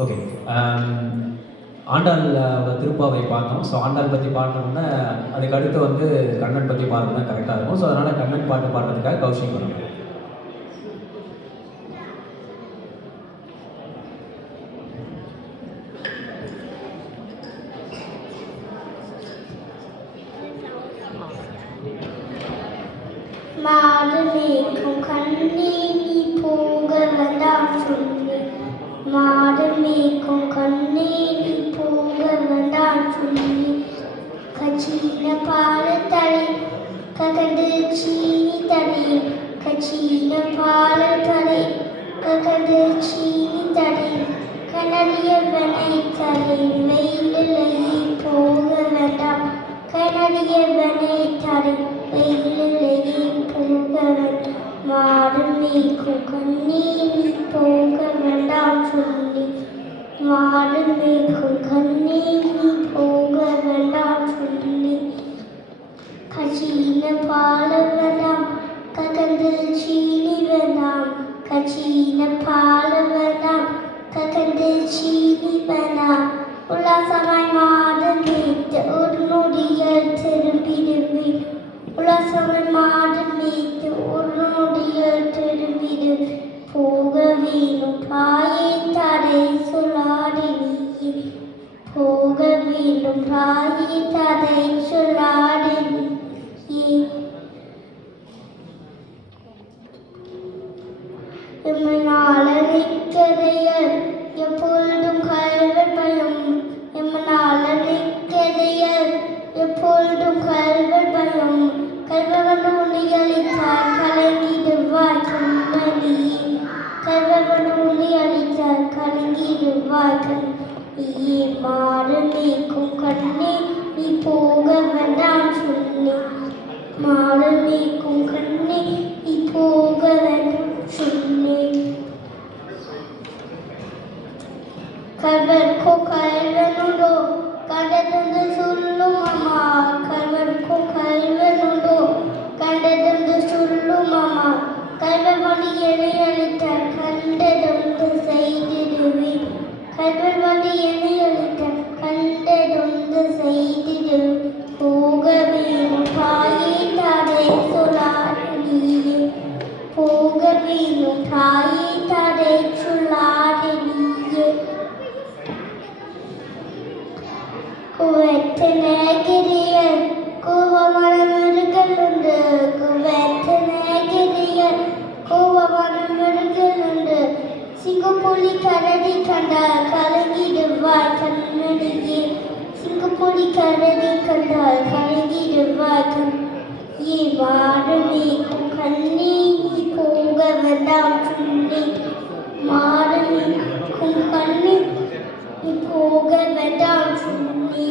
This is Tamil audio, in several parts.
ஓகே. ஆண்டாள் திருப்பாவை பார்த்தோம். ஸோ ஆண்டாள் பற்றி பாடணும்னா அதுக்கு அடுத்து வந்து கண்ணன் பற்றி பாடுறது தான் கரெக்டாக இருக்கும். ஸோ அதனால் கண்ணன் பாட்டு பாடுறதுக்காக கௌஷிக் வரும். மாதமேக்கும் கண்ணே நீ போக வேண்டாம் சொல்லி, மாதமேக்கும் கண்ணே நீ போக வேண்டாம் சொல்லி, கச்சீன பால தடை ககண்டு சீனி தடை, கச்சீன பால தடை ககண்டு சீனி தடை, கனடியவனை தடை வெயிலே போக வேண்டாம், கனடியவனை தடை வெயிலே போக வேண்டாம், மாதமேக்கும் கண்ணே நீ போக வேண்டாம் சொல்லி, மாதமேக்கும் கண்ணே நீ போக வேண்டாம் சொல்லி, கச்சீன பால வேண்டாம் ககந்து சீனி வேண்டாம், கச்சீன பால வேண்டாம் ககந்து சீனி வேண்டாம், உல்லாசமாய் மாதமேத்து ஒரு நொடியில் திரும்பிடுவேன், உல்லாசமாய் மாதமேத்து ஒரு நொடியில் திரும்பிடு, போக வேணும் தாயே தடை சொல்லாதே நீயே, போக வேண்டும் தாயே தடை சொல்லாதே நீயே, எம்மனால் நிற்கதையல் எப்பொழுதும் கல்வர் பயம், எம்மனால் நிற்கதையல் எப்பொழுதும் கல்வர் பயம், கல்வன் உன்னியளித்தார் கலங்கிடுவாய் கண்மணியே, கல்வன் உன்னியளித்தார் கலங்கிடுவாய் கண்மணியே, மாதமேக்கும் கண்ணே நீ போக வேண்டாம் சொல்லி, மாதமேக்கும் கண்ணே நீ போக வேண்டாம் சொல்லி, கல்வர்க்கோ கல்வனுடோ கண்டதென்று சொல்லும் அம்மா, கல்வர்க்கோ கல்வனுடோ கண்டதென்று சொல்லும் அம்மா, கல்வர் வந்து என்னை அளித்தார் கண்டதொன்று செய்திடுவேன், கல்வர் வந்து என்னை அளித்தார் கண்டதொன்று செய்திடுவேன், போக வேணும் தாயே தடை சொல்லாதே நீயே, போக வேணும் தாயே தடை சொல்லாதே நீயே, குவெத்தனகிரியர் கோவமான மிருகலுண்டு, குவெத்தனகிரியர் கோவமான மிருகலுண்டு, சிங்கப்புலி கரடி கண்டால் கலங்கிடுவாய் கண்மணியே, சிங்கப்புலி கரடி கண்டால் கலங்கிடுவாய் கண்மணியே, மாதமேக்கும் கண்ணே நீ போக வேண்டாம் சொல்லி, மாதமேக்கும் கண்ணே நீ போக வேண்டாம் சொல்லி,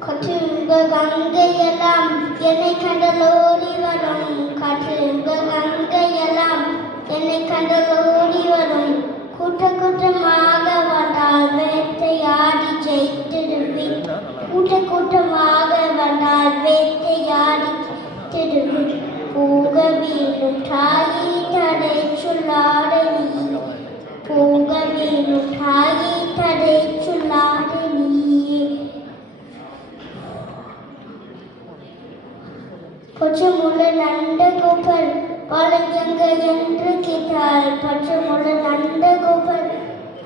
கட்டுங்க கங்கையெல்லாம் என்னை கண்டலோடி வரும், கட்டுங்க கங்கையெல்லாம் என்னை கண்டலோடி வரும், கூட்ட கூட்டமாக வந்தால் வேட்டையாடி ஜெயித்திடுவேன், கூட்ட கூட்டமாக வந்தால் வேட்டையாடி ஜெயித்திடுவேன், போக வேணும் தாயே தடை சொல்லாதே நீயே, போக வேணும் தாயே தடை சொல்லாதே நீயே, பச்சைமுள்ள நந்தகோபர் பழஞ்சங்க என்று கேட்டார், பச்சைமுள்ள நந்தகோபர்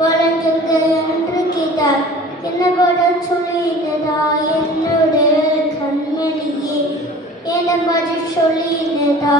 பழஞ்சங்க என்று கேட்டார், என்ன பதில் சொல்லினதா என்னுடைய கண்மணியே, என்ன பதில் சொல்லினதா